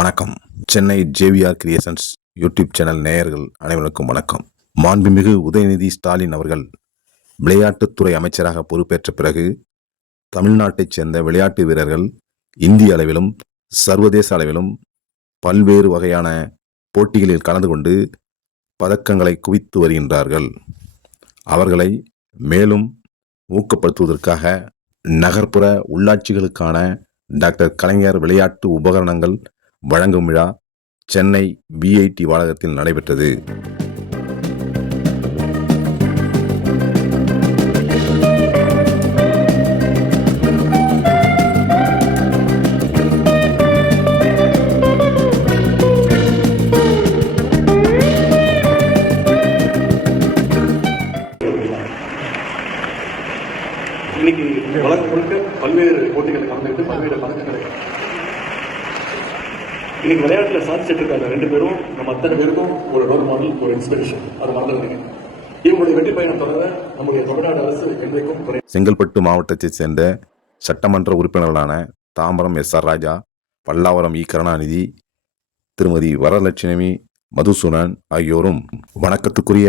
வணக்கம். Chennai JVR creations YouTube channel நேயர்கள் அனைவருக்கும் வணக்கம். மாண்புமிகு உதயநிதி ஸ்டாலின் அவர்கள் விளையாட்டுத்துறை அமைச்சராக பொறுப்பேற்ற பிறகு தமிழ்நாட்டைச் சேர்ந்த விளையாட்டு வீரர்கள் இந்திய அளவிலும் சர்வதேச அளவிலும் பல்வேறு வகையான போட்டிகளில் கலந்து கொண்டு பதக்கங்களை குவித்து வருகின்றார்கள். அவர்களை மேலும் ஊக்கப்படுத்துவதற்காக நகர்ப்புற உள்ளாட்சிகளுக்கான டாக்டர் கலைஞர் விளையாட்டு உபகரணங்கள் வழங்கும் விழா சென்னை VIT வளாகத்தில் நடைபெற்றது. இன்னைக்கு உலகம் முழுக்க பல்வேறு போட்டிகளை கலந்துக்கிட்டு பல்வேறு பதக்கங்களை இன்னைக்கு விளையாட்டுல சாதிச்சுட்டு இருக்காங்க. ரெண்டு பேரும் நம்ம அத்தனை பேருக்கும் ஒரு ரோல் மாடல், ஒரு இன்ஸ்பிரேஷன். அது மறந்துடுங்க. இவங்களுடைய வெற்றி பயணம் தொடர நம்முடைய தமிழ்நாடு அரசு என்றைக்கும். செங்கல்பட்டு மாவட்டத்தைச் சேர்ந்த சட்டமன்ற உறுப்பினர்களான தாம்பரம் SR ராஜா, பல்லாவரம் கருணாநிதி, திருமதி வரலட்சுமி மதுசூதனன் ஆகியோரும், வணக்கத்துக்குரிய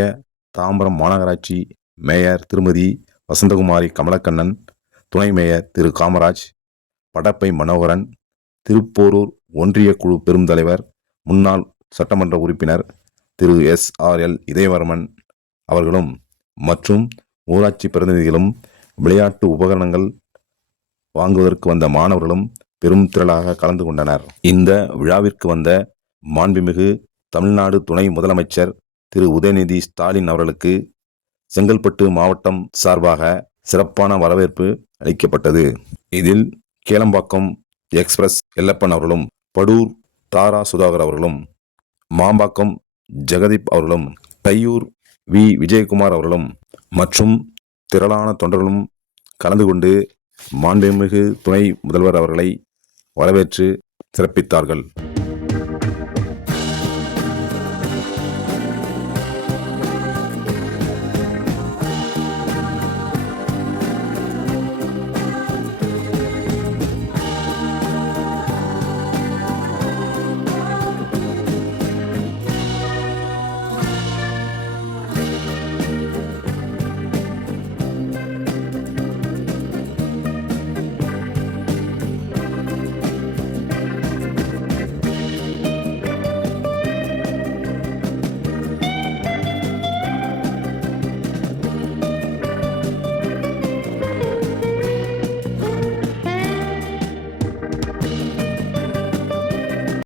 தாம்பரம் மாநகராட்சி மேயர் திருமதி வசந்தகுமாரி கமலக்கண்ணன், துணை மேயர் திரு காமராஜ், படப்பை மனோகரன், திருப்போரூர் ஒன்றிய குழு பெருந்தலைவர் முன்னாள் சட்டமன்ற உறுப்பினர் திரு SRL இதயவர்மன் அவர்களும் மற்றும் ஊராட்சி பிரதிநிதிகளும், விளையாட்டு உபகரணங்கள் வாங்குவதற்கு வந்த மாணவர்களும் பெரும் திரளாக கலந்து கொண்டனர். இந்த விழாவிற்கு வந்த மாண்புமிகு தமிழ்நாடு துணை முதலமைச்சர் திரு உதயநிதி ஸ்டாலின் அவர்களுக்கு செங்கல்பட்டு மாவட்டம் சார்பாக சிறப்பான வரவேற்பு அளிக்கப்பட்டது. இதில் கேளம்பாக்கம் எக்ஸ்பிரஸ் எல்லப்பன் அவர்களும், படூர் தாரா சுதாகர் அவர்களும், மாம்பாக்கம் ஜெகதீப் அவர்களும், தையூர் விஜயகுமார் அவர்களும் மற்றும் திரளான தொண்டர்களும் கலந்து கொண்டு மாண்புமிகு துணை முதல்வர் அவர்களை வரவேற்று சிறப்பித்தார்கள்.